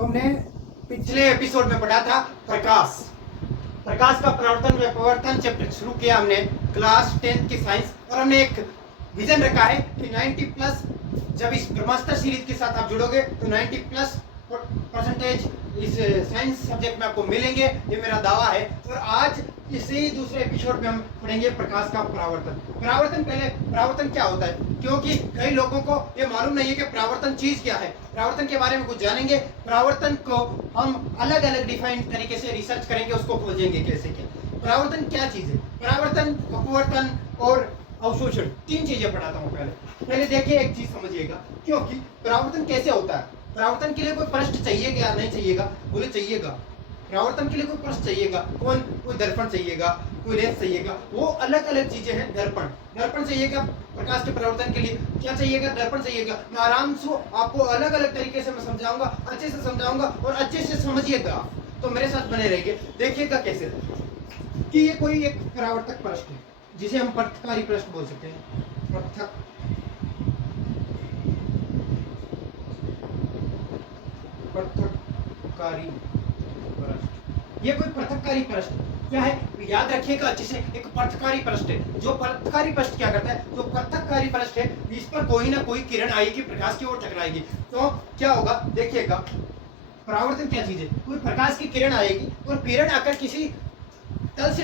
तो हमने पिछले एपिसोड में पढ़ा था प्रकाश प्रकाश का प्रवर्तन व अपवर्तन चैप्टर शुरू किया हमने क्लास 10 की साइंस, और हमने एक विजन रखा है कि 90 प्लस जब इस ब्रह्मास्त्र सीरीज के साथ आप जुड़ोगे तो 90 प्लस परसेंटेज इस साइंस सब्जेक्ट में आपको मिलेंगे, ये मेरा दावा है। और आज इसी दूसरे एपिसोड में हम पढ़ेंगे प्रकाश का परावर्तन। पहले परावर्तन क्या होता है, क्योंकि कई लोगों को ये मालूम नहीं है कि परावर्तन चीज क्या है। परावर्तन के बारे में कुछ जानेंगे। परावर्तन को हम अलग अलग डिफाइन तरीके से रिसर्च करेंगे, उसको खोजेंगे कैसे क्या परावर्तन क्या चीज है। परावर्तन, अपवर्तन और अवशोषण, तीन चीजें पढ़ाता हूँ। पहले देखिए एक चीज समझिएगा, क्योंकि परावर्तन कैसे होता है। परावर्तन के लिए कोई पृष्ठ चाहिए क्या? नहीं चाहिएगा। बोले चाहिएगा। परावर्तन के लिए कोई पृष्ठ चाहिएगा, कोई दर्पण चाहिएगा, कोई लेंस चाहिएगा, वो अलग अलग चीजें हैं। दर्पण चाहिएगा प्रकाश के परावर्तन के लिए। क्या चाहिएगा? दर्पण चाहिएगा। मैं आराम से आपको अलग अलग तरीके से मैं समझाऊंगा, अच्छे से समझाऊंगा और अच्छे से समझिएगा, तो मेरे साथ बने रहिए। देखिएगा कैसे कि ये कोई एक परावर्तक पृष्ठ है जिसे हम पृष्ठकारी पृष्ठ बोल सकते हैं। पृथक्कारी पृष्ठ, ये कोई पृथक्कारी पृष्ठ क्या है? याद रखिएगा अच्छे से, एक पृथक्कारी पृष्ठ है। जो पृथक्कारी पृष्ठ क्या करता है, जो पृथक्कारी पृष्ठ है इस पर कोई ना कोई किरण आएगी, प्रकाश की ओर टकराएगी, तो क्या होगा देखिएगा। परावर्तन क्या चीज है? कोई प्रकाश की किरण आएगी और किरण आकर किसी तल से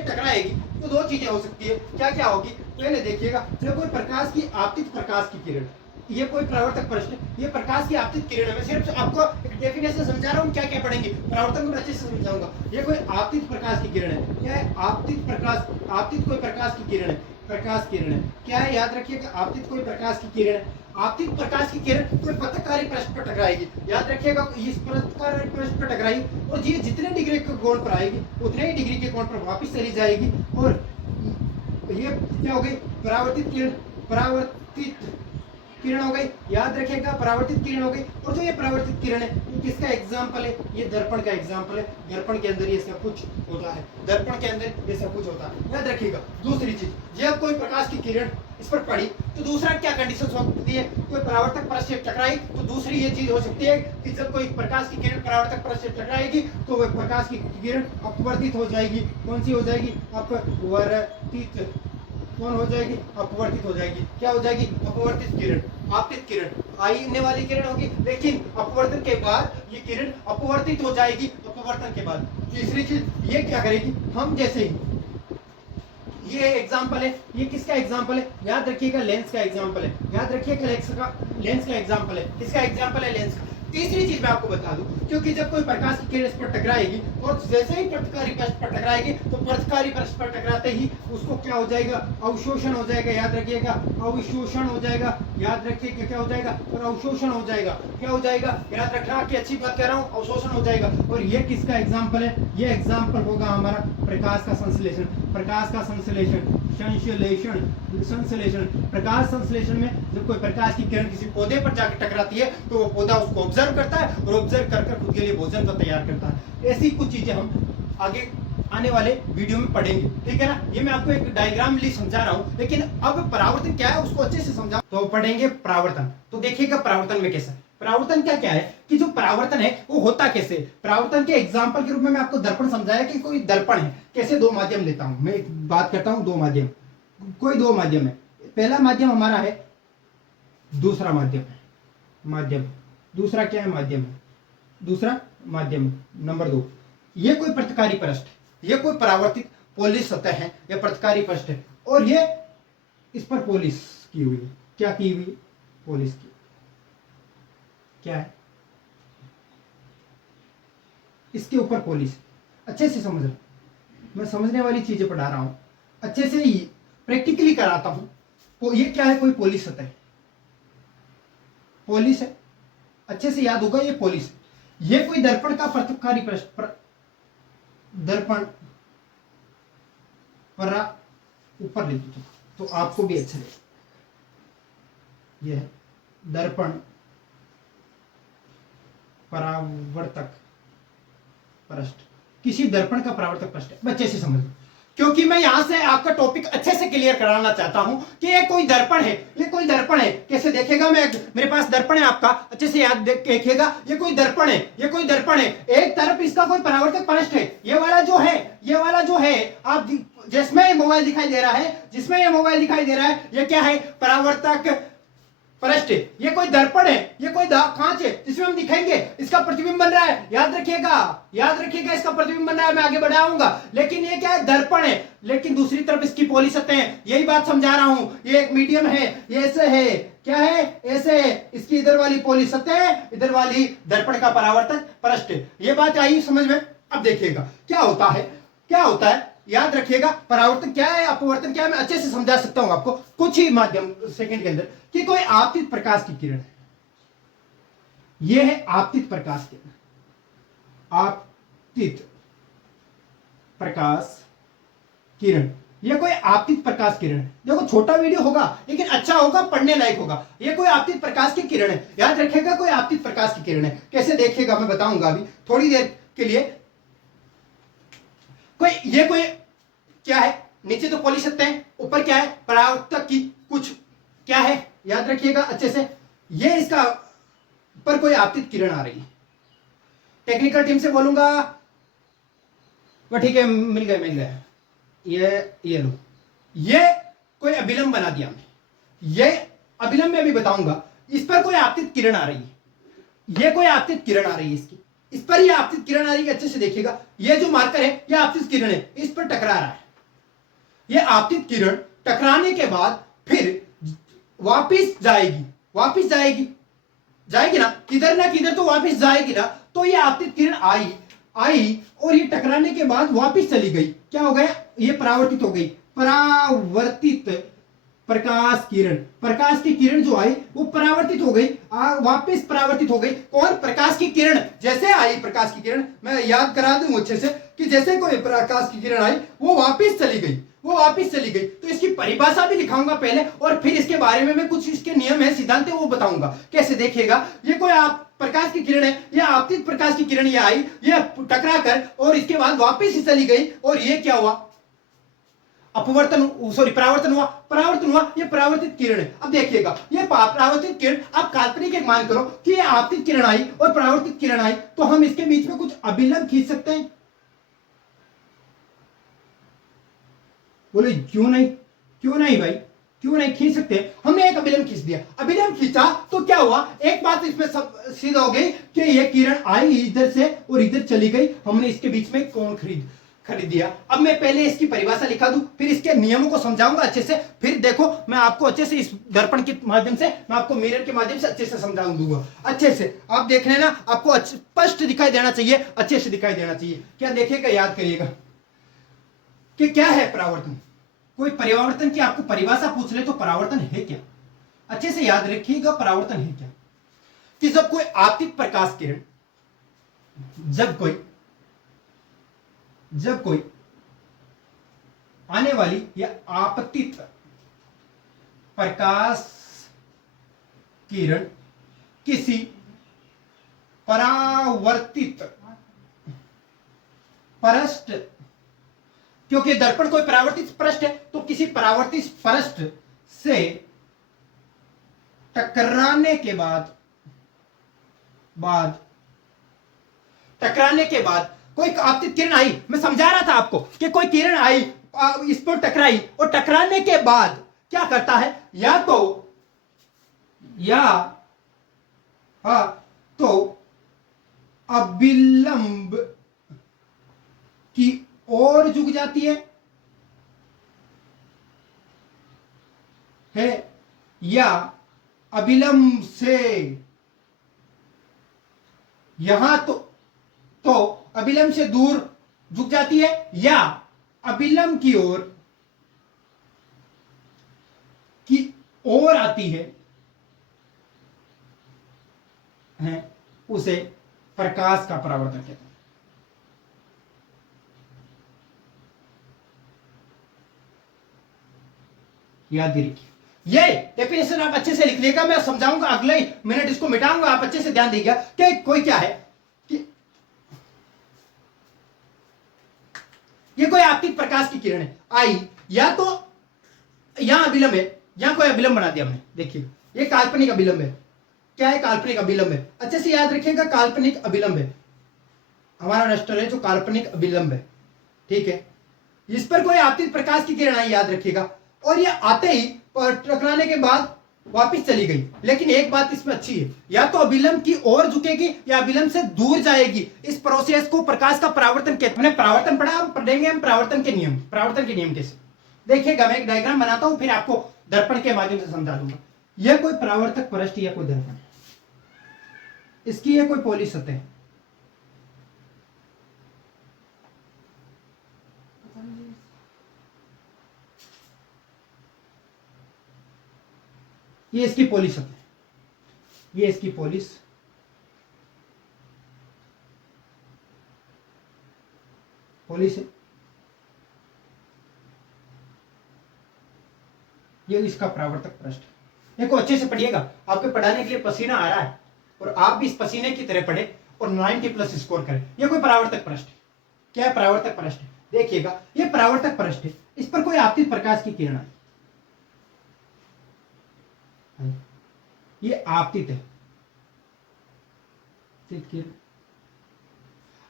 टकराएगी, तो दो चीजें हो सकती है। क्या क्या होगी पहले देखिएगा। जब कोई प्रकाश की आपतित प्रकाश की किरण, ये कोई परावर्तक प्रश्न, ये प्रकाश की आपतित किरण है। मैं सिर्फ आपको एक डेफिनेशन समझा रहा हूँ, क्या क्या पढ़ेंगे, परावर्तन को अच्छे से समझाऊंगा। ये कोई आपतित प्रकाश की किरण है। क्या है? आपतित प्रकाश, आपतित कोई प्रकाश की किरण है, प्रकाश किरण है। क्या है? याद रखिएगा, आपतित कोई प्रकाश की किरण है। आपतित प्रकाश की किरण कोई पृथक्कारी पृष्ठ पर टकराएगी। याद रखिएगा, इस पृथक्कारी पृष्ठ पर टकराई और ये जितने डिग्री के कोण पर आएगी उतने ही डिग्री के कोण पर वापस चली जाएगी, और ये क्या हो गई? परावर्तित किरण, परावर्तित किरण हो गई। याद रखिएगा, परावर्तित किरण हो गई। और जो ये परावर्तित किरण है ये किसका एग्जाम्पल है? ये दर्पण का एग्जाम्पल है। दर्पण के अंदर ये सब कुछ होता है, दर्पण के अंदर ये सब कुछ होता है। याद रखिएगा। दूसरी चीज, जब कोई प्रकाश की किरण इस पर पड़ी तो दूसरा क्या कंडीशन हो सकती है? कोई परावर्तक परत से टकराई तो दूसरी ये चीज हो सकती है कि जब कोई प्रकाश की किरण परावर्तक परत से टकराएगी तो वह प्रकाश की किरण अपवर्तित हो जाएगी। कौन सी हो जाएगी? अपवर्तित। कौन हो जाएगी? अपवर्तित हो जाएगी। क्या हो जाएगी? अपवर्तित किरण, आपतित किरण आने वाली किरण होगी, लेकिन अपवर्तन के बाद ये किरण अपवर्तित हो जाएगी। अपवर्तन के बाद तीसरी चीज ये क्या करेगी? हम जैसे ही, ये एग्जांपल है, ये किसका एग्जांपल है? याद रखिएगा, लेंस का एग्जांपल है। याद रखिएगा, लेंस का एग्जांपल है। किसका एग्जांपल है? लेंस का। तीसरी चीज मैं आपको बता दूं, क्योंकि जब कोई प्रकाश की किरण इस पर टकराएगी और जैसे ही पृथक्कारी पृष्ठ पर टकराएगी तो पृथक्कारी पृष्ठ पर टकराते ही उसको क्या हो जाएगा? अवशोषण हो जाएगा। याद रखिएगा, अवशोषण हो जाएगा। याद रखिएगा क्या हो जाएगा? और अवशोषण हो जाएगा। क्या हो जाएगा? याद रखना कि अच्छी बात कह रहा हूँ, अवशोषण हो जाएगा। और ये किसका एग्जाम्पल है? ये एग्जाम्पल होगा हमारा प्रकाश का संश्लेषण। प्रकाश का संश्लेषण, संश्लेषण, प्रकाश संश्लेषण में जब कोई प्रकाश की किरण किसी पौधे पर जाकर टकराती है तो वो पौधा उसको ऑब्जर्व करता है और ऑब्जर्व कर खुद के लिए भोजन को तैयार करता है। ऐसी कुछ चीजें हम आगे आने वाले वीडियो में पढ़ेंगे, ठीक है ना। ये मैं आपको एक डायग्राम लिए समझा रहा हूं, लेकिन अब परावर्तन क्या है उसको अच्छे से समझा तो पढ़ेंगे परावर्तन। तो देखिएगा परावर्तन में कैसा, परावर्तन क्या क्या है कि जो परावर्तन है वो होता कैसे। परावर्तन के एग्जाम्पल के रूप में मैं आपको दर्पण समझाया कि कोई दर्पण है, कैसे दो माध्यम लेता हूं मैं, बात करता हूं दो माध्यम, कोई दो माध्यम है। पहला माध्यम हमारा है, दूसरा माध्यम है, माध्यम दूसरा क्या है? माध्यम है, दूसरा माध्यम नंबर 2। ये कोई पृथक्कारी पृष्ठ, ये कोई परावर्तित पॉलिश सतह है, यह पृथक्कारी पृष्ठ है और ये इस पर पॉलिश की हुई है। क्या की हुई? पॉलिश की। क्या है? इसके ऊपर पॉलिश। अच्छे से समझ, मैं समझने वाली चीजें पढ़ा रहा हूं, अच्छे से ही प्रैक्टिकली कराता हूं। तो ये क्या है? कोई पॉलिश सतह है, पॉलिश है, अच्छे से याद होगा ये पॉलिश। ये कोई दर्पण का पृथक्कारी पृष्ठ, दर्पण पर ऊपर ले तो आपको भी अच्छा लगे। यह दर्पण परावर्तक पृष्ठ, किसी दर्पण का परावर्तक पृष्ठ है। बच्चे से समझ, क्योंकि मैं यहां से आपका टॉपिक अच्छे से क्लियर कराना चाहता हूं कि ये कोई दर्पण है, ये कोई दर्पण है। कैसे देखेगा, मैं मेरे पास दर्पण है आपका, अच्छे से याद देखिएगा, ये कोई दर्पण है, ये कोई दर्पण है। एक तरफ इसका कोई परावर्तक पृष्ठ है, ये वाला जो है, ये वाला जो है, आप जिसमें ये मोबाइल दिखाई दे रहा है, जिसमें ये मोबाइल दिखाई दे रहा है, ये क्या है, परावर्तक पृष्ठ। ये कोई दर्पण है, ये कोई कांच है जिसमें हम दिखाएंगे, इसका प्रतिबिंब बन रहा है। याद रखिएगा, याद रखिएगा, इसका प्रतिबिंब बन रहा है, मैं आगे बढ़ाऊंगा। लेकिन ये क्या है, दर्पण है। लेकिन दूसरी तरफ इसकी पोली सतहें, यही बात समझा रहा हूं, ये एक मीडियम है, ये ऐसे है, क्या है, ऐसे है, इसकी इधर वाली पोली सतह, इधर वाली दर्पण का परावर्तक पृष्ठ। ये बात आई समझ में। अब देखिएगा क्या होता है, क्या होता है, याद रखिएगा, परावर्तन क्या है, अपवर्तन क्या है, मैं अच्छे से समझा सकता हूं आपको कुछ ही माध्यम सेकंड के अंदर। कि कोई आपतित प्रकाश की किरण है, यह है आपतित प्रकाश किरण, आपतित प्रकाश किरण, यह कोई आपतित प्रकाश किरण है। देखो छोटा वीडियो होगा लेकिन अच्छा होगा, पढ़ने लायक होगा। यह कोई आपतित प्रकाश की किरण है, याद रखिएगा, कोई आपतित प्रकाश की किरण है। कैसे देखिएगा मैं बताऊंगा अभी थोड़ी देर के लिए। ये कोई क्या है, नीचे तो पोली सतह है, ऊपर क्या है, परावर्तक की कुछ क्या है, याद रखिएगा अच्छे से। ये इसका पर कोई आपतित किरण आ रही है, टेक्निकल टीम से बोलूंगा, वो ठीक है, मिल गए। ये लो, ये कोई अभिलंब बना दिया हमने, ये अभिलंब में भी बताऊंगा। इस पर कोई आपतित किरण आ रही है, ये कोई आपतित किरण आ रही है, इसकी इस पर ये आपतित किरण आ रही है, अच्छे से देखिएगा। ये जो मार्कर है, ये आपतित किरण है, इस पर टकरा रहा है। ये आपतित किरण टकराने के बाद फिर वापिस जाएगी, वापिस जाएगी ना, किधर तो वापिस जाएगी ना। तो ये आपतित किरण आई और ये टकराने के बाद वापिस चली गई। क्या हो गया, ये परावर्तित हो गई, परावर्तित प्रकाश की किरण जो आई वो परावर्तित हो गई, वापस परावर्तित हो गई। और प्रकाश की किरण जैसे आई, प्रकाश की किरण मैं याद करा दूं अच्छे से कि जैसे कोई प्रकाश की किरण आई वो वापस चली गई, तो इसकी परिभाषा भी लिखाऊंगा पहले, और फिर इसके बारे में मैं कुछ इसके नियम है, सिद्धांत है, वो बताऊंगा। कैसे देखिएगा, ये कोई आप प्रकाश की किरण है, ये आपतित प्रकाश की किरण, ये आई, ये टकरा कर और इसके बाद वापस ही चली गई, और ये क्या हुआ, परावर्तन हुआ, ये परावर्तित किरण है। अब देखिएगा, ये परावर्तित किरण, आप काल्पनिक एक मान करो कि ये आपतित किरण आई और परावर्तित किरण आई, तो हम इसके बीच में कुछ अभिलंब खींच सकते हैं। बोले क्यों नहीं भाई, क्यों नहीं खींच सकते। हमने एक अभिलंब खींच दिया, अभिलंब खींचा तो क्या हुआ, एक बात इसमें सब सिद्ध हो गई कि ये किरण आई इधर से और इधर चली गई, हमने इसके बीच में कोण खरीद दिया। अब मैं पहले इसकी परिभाषा लिखा दूं, फिर इसके नियमों को समझाऊंगा अच्छे से, फिर देखो मैं आपको अच्छे से इस दर्पण के माध्यम से, मैं आपको मिरर के माध्यम से अच्छे से समझा दूंगा। अच्छे से आप देख लेना, आपको स्पष्ट दिखाई देना चाहिए, अच्छे से दिखाई देना चाहिए। क्या देखेगा, याद करिएगा कि क्या है परावर्तन। कोई परावर्तन की आपको परिभाषा पूछ ले तो परावर्तन है क्या, अच्छे से याद रखिएगा, परावर्तन है क्या। कि जब कोई आपतित प्रकाश किरण, जब कोई आने वाली या आपतित प्रकाश किरण किसी परावर्तित पृष्ठ, क्योंकि दर्पण कोई परावर्तित पृष्ठ है, तो किसी परावर्तित पृष्ठ से टकराने के बाद कोई आपतित किरण आई, मैं समझा रहा था आपको कि कोई किरण आई, इस पर टकराई, और टकराने के बाद क्या करता है, या तो अभिलंब की ओर झुक जाती है, या अभिलंब से यहां तो अभिलंब से दूर झुक जाती है, या अभिलंब की ओर आती है, उसे प्रकाश का परावर्तन कहते हैं। याद रखिए, ये डेफिनेशन आप अच्छे से लिख लेगा, मैं समझाऊंगा, अगले मिनट इसको मिटाऊंगा, आप अच्छे से ध्यान दीजिएगा कि कोई क्या है कि ये कोई आपतित प्रकाश की किरण है आई, या तो यहां अभिलंब है, यहां कोई अभिलंब बना दिया हमने, देखिए ये काल्पनिक अभिलंब है। क्या है? काल्पनिक अभिलंब है। अच्छे से याद रखिएगा, काल्पनिक अभिलंब है हमारा राष्ट्र है जो काल्पनिक अभिलंब है, ठीक है। इस पर कोई आपतित प्रकाश की किरण आई, याद रखिएगा, और ये आते ही टकराने के बाद वापस चली गई। लेकिन एक बात इसमें अच्छी है, या तो अभिलंब की ओर झुकेगी या अभिलंब से दूर जाएगी। इस प्रोसेस को प्रकाश का परावर्तन कहते हैं। हमने परावर्तन पढ़ा, हम पढ़ेंगे हम परावर्तन के नियम। परावर्तन के नियम कैसे? देखिएगा, मैं एक डायग्राम बनाता हूं, फिर आपको दर्पण के माध्यम से समझा दूंगा। यह कोई परावर्तक पृष्ठ या कोई दर्पण, इसकी यह कोई पॉली सतह है, ये इसकी पॉलिश है, ये इसकी पॉलिश, पॉलिश है, ये इसका परावर्तक पृष्ठ। देखो अच्छे से पढ़िएगा, आपके पढ़ाने के लिए पसीना आ रहा है और आप भी इस पसीने की तरह पढ़े और 90+ स्कोर करें। ये कोई परावर्तक पृष्ठ है। क्या है? परावर्तक पृष्ठ है। देखिएगा, ये परावर्तक पृष्ठ है, इस पर कोई आपतित प्रकाश की किरण है, ये आपतित है।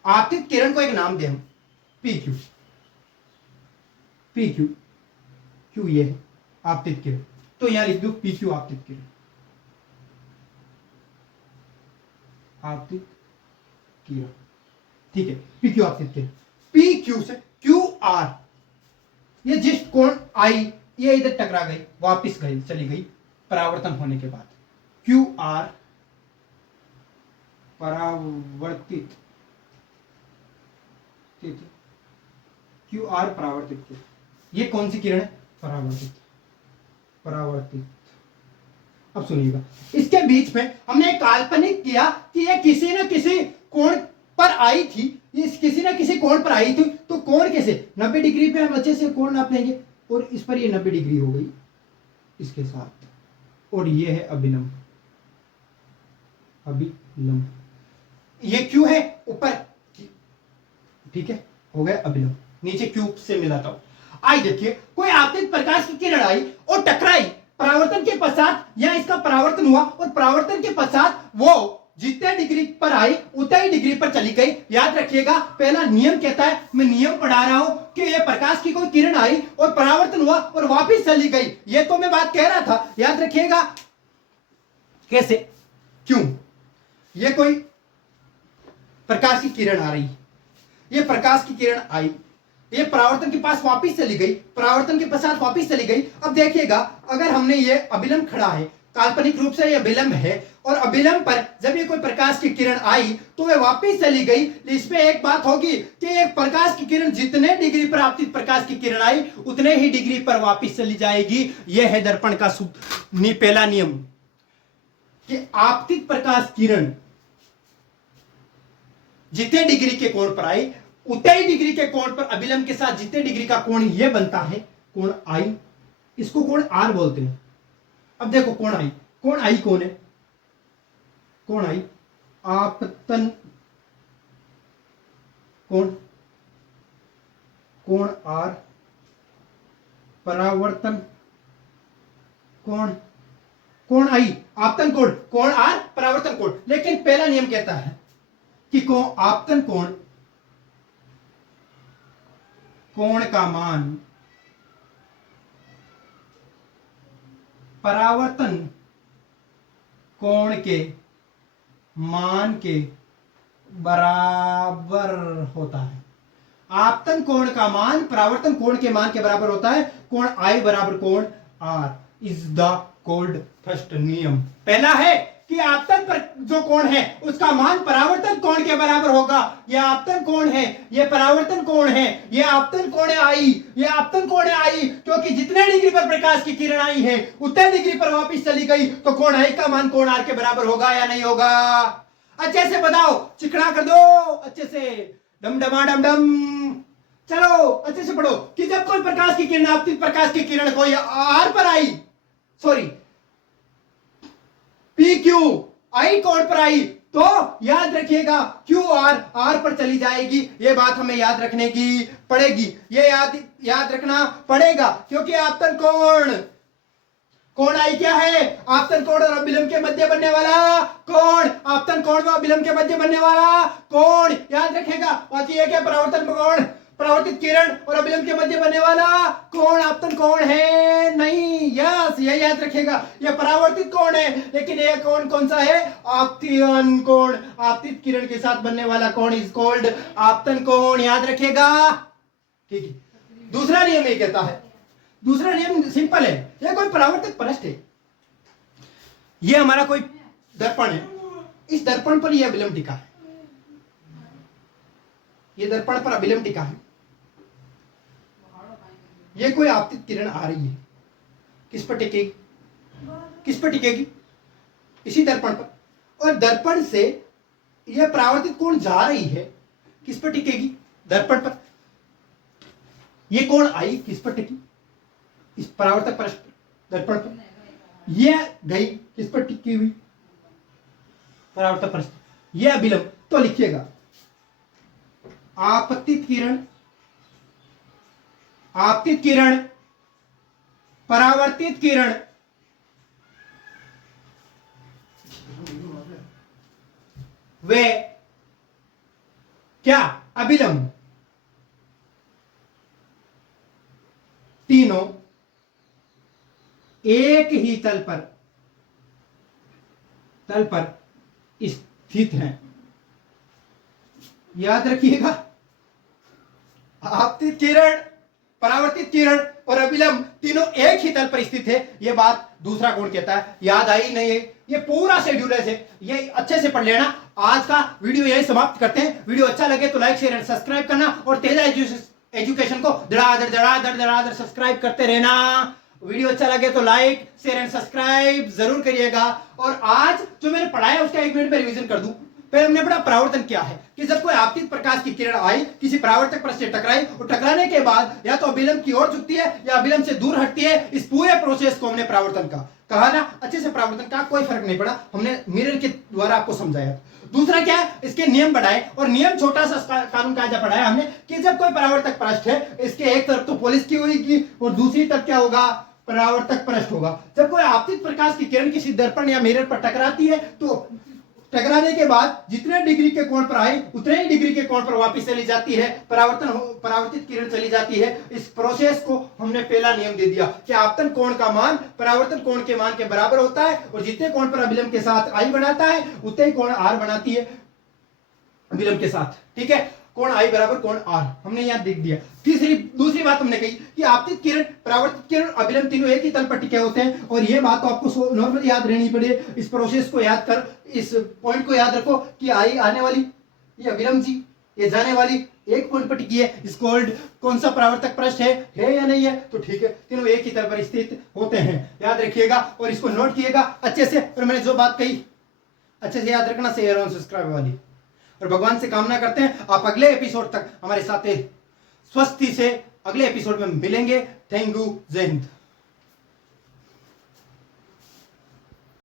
आपतित किरण को एक नाम दे हम, P Q. P Q, Q ये है आपतित किरण, तो यहां लिख दो पी क्यू आपतित किरण, आपतित किरण, ठीक है। पी क्यू आपतित किरण, पी क्यू से क्यू आर, ये जिस कोण आई, ये इधर टकरा गई, वापिस गई, चली गई परावर्तन होने के बाद। क्यू आर परावर्तित, क्यू आर परावर्तित किरण, ये कौन सी किरण है? परावर्तित, परावर्तित। अब सुनिएगा, इसके बीच में हमने एक काल्पनिक किया कि ये किसी न किसी कोण पर आई थी, ये किसी न किसी कोण पर आई थी, तो कोण कैसे? 90 डिग्री पे हम अच्छे से कोण नाप लेंगे और इस पर ये 90 डिग्री हो गई इसके साथ, और ये है अभिलंब, अभिलंब, ये क्यू है ऊपर, ठीक है, हो गया अभिलंब, नीचे क्यूब से मिलाता हूं। आई देखिए, कोई आपतित प्रकाश की किरण आई और टकराई, परावर्तन के पश्चात यहां इसका परावर्तन हुआ और परावर्तन के पश्चात वो जितने डिग्री पर आई उतने ही डिग्री पर चली गई। याद रखिएगा, पहला नियम कहता है, मैं नियम पढ़ा रहा हूं कि ये प्रकाश की कोई किरण आई और परावर्तन हुआ और वापस चली गई। ये तो मैं बात कह रहा था, याद रखिएगा। कैसे? क्यों? ये कोई प्रकाश की किरण आ रही, ये प्रकाश की किरण आई, ये परावर्तन के पास वापस चली गई, परावर्तन के पश्चात वापस चली गई। अब देखिएगा, अगर हमने ये अभिलंब खड़ा है, काल्पनिक रूप से ये अभिलंब है, और अभिलंब पर जब ये कोई प्रकाश की किरण आई तो वे वापस चली गई। इसमें एक बात होगी कि एक प्रकाश की किरण जितने डिग्री पर आपतित प्रकाश की किरण आई उतने ही डिग्री पर वापस चली जाएगी। यह है दर्पण का पहला नियम कि आपतित प्रकाश किरण जितने डिग्री के कोण पर आई उतने ही डिग्री के कोण पर अभिलंब के साथ जितने डिग्री का कोण यह बनता है, कोण आई, इसको कोण आर बोलते हैं। अब देखो कोण आई, कोण आई कौन है? कोण आई आपतन कोण, कोण आर परावर्तन कोण, कोण आई आपतन कोण, कोण आर परावर्तन कोण। लेकिन पहला नियम कहता है कि आपतन कोण, कोण का मान परावर्तन कोण के मान के बराबर होता है। आपतन कोण का मान परावर्तन कोण के मान के बराबर होता है। कोण आई बराबर कोण R is the called first नियम। पहला है कि आपतन पर जो कोण है उसका मान परावर्तन कोण के बराबर होगा। यह आपतन कोण है, यह परावर्तन कोण है, यह आपतन कोण है आई, यह आपतन कोण है आई, क्योंकि जितने डिग्री पर प्रकाश की किरण आई है उतने डिग्री पर वापस चली गई, तो कोण आई का मान कोण आर के बराबर होगा या नहीं होगा? अच्छे से बताओ, चिकना कर दो अच्छे से, डम डमा डम डम। चलो अच्छे से पढ़ो कि जब कोई प्रकाश की किरण, आपतित प्रकाश की किरण कोई आर पर आई, सॉरी पी क्यू आई कोण पर आई, तो याद रखिएगा क्यू आर आर पर चली जाएगी, ये बात हमें याद रखने की पड़ेगी, ये याद रखना पड़ेगा, क्योंकि आपतन कोण आई क्या है, आपतन कोण और अभिलंब के मध्य बनने वाला कोण, आपतन कोण व अभिलंब के मध्य बनने वाला कोण, याद रखेगा। बाकी ये क्या, परावर्तन कोण, परावर्तित किरण और अभिलंब के मध्य बनने वाला कोण आपतन कोण है नहीं, यस ये याद रखेगा, ये परावर्तित कोण है, लेकिन ये कोण कौन सा है, आपतियन कोण, आपतित किरण के साथ बनने वाला कोण इज कॉल्ड आपतन कोण, याद रखेगा। ठीक है, दूसरा नियम ये कहता है, दूसरा नियम सिंपल है, ये कोई परावर्तक पृष्ठ है, ये हमारा कोई दर्पण है, इस दर्पण पर यह अभिलंब टिका है, ये दर्पण पर अभिलंब टिका है, ये कोई आपतित किरण आ रही है, किस पर टिकेगी, किस पर टिकेगी, इसी दर्पण पर, और दर्पण से यह परावर्तित कोण जा रही है, किस पर टिकेगी, दर्पण पर। ये कोण आई किस पर टिकी, इस परावर्तक पृष्ठ पर, दर्पण पर, यह गई किस पर टिकी हुई, परावर्तक पृष्ठ, यह अभिलंब, तो लिखिएगा आपतित किरण, आपतित किरण, परावर्तित किरण, वे क्या, अभिलंब, तीनों एक ही तल पर स्थित हैं, याद रखिएगा। आपतित किरण, परावर्तित किरण और अभिलंब तीनों एक ही तल पर स्थित है, यह बात दूसरा कोण कहता है, याद आई नहीं है, ये पूरा शेड्यूल है, ये अच्छे से पढ़ लेना। आज का वीडियो यही समाप्त करते हैं, वीडियो अच्छा लगे तो लाइक शेयर एंड सब्सक्राइब करना, और तेजा एजुकेशन को धड़ाधड़ सब्सक्राइब करते रहना। वीडियो अच्छा लगे तो लाइक शेयर एंड सब्सक्राइब जरूर करिएगा। और आज जो मैंने पढ़ाया उसका 1 मिनट में रिवीजन कर दूं। पहले हमने पढ़ा परावर्तन क्या है, कि जब कोई आपतित प्रकाश की किरण आई, किसी परावर्तक पृष्ठ से टकराई, और टकराने के बाद या तो अभिलंब की ओर झुकती है या अभिलंब से दूर हटती है, इस पूरे प्रोसेस को हमने परावर्तन का कहा ना, अच्छे से परावर्तन का, कोई फर्क नहीं पड़ा, हमने मिरर के द्वारा आपको समझाया। दूसरा क्या है, इसके नियम बढ़ाए, और नियम छोटा सा कानून कायदा पढ़ाया हमने, कि जब कोई परावर्तक पृष्ठ है, इसके एक तरफ तो पॉलिश की हुई और दूसरी तरफ क्या होगा, परावर्तक पृष्ठ होगा। जब कोई आपतित प्रकाश की किरण किसी दर्पण या मिरर पर टकराती है, तो टकराने के बाद जितने डिग्री के कोण पर आई उतने ही डिग्री के कोण पर वापस चली जाती है, परावर्तित किरण चली जाती है। इस प्रोसेस को हमने पहला नियम दे दिया कि आपतन कोण का मान परावर्तन कोण के मान के बराबर होता है, और जितने कोण पर अभिलंब के साथ आई बनाता है उतने ही कोण आर बनाती है अभिलंब के साथ। ठीक है, कोण आई बराबर कोण आर हमने यहां देख दिया। दूसरी बात हमने कही कि आपतित किरण, परावर्तित किरण, अभिलंब तीनों एक ही तल पर टिके होते हैं, और यह बात तो आपको नॉर्मल याद रहनी पड़े। इस प्रोसेस को याद कर, इस पॉइंट को याद रखो कि आई आने वाली, ये अभिलंब जी, ये जाने वाली एक पॉइंट पर टिकी है, इस कौन सा परावर्तक पृष्ठ है या नहीं है, तो ठीक है, तीनों एक ही तल पर स्थित होते हैं, याद रखिएगा और इसको नोट किएगा अच्छे से। और मैंने जो बात कही अच्छे से याद रखना, शेयर और सब्सक्राइब वाली। और भगवान से कामना करते हैं आप अगले एपिसोड तक हमारे साथ स्वस्थी से अगले एपिसोड में मिलेंगे। थैंक यू, जय हिंद।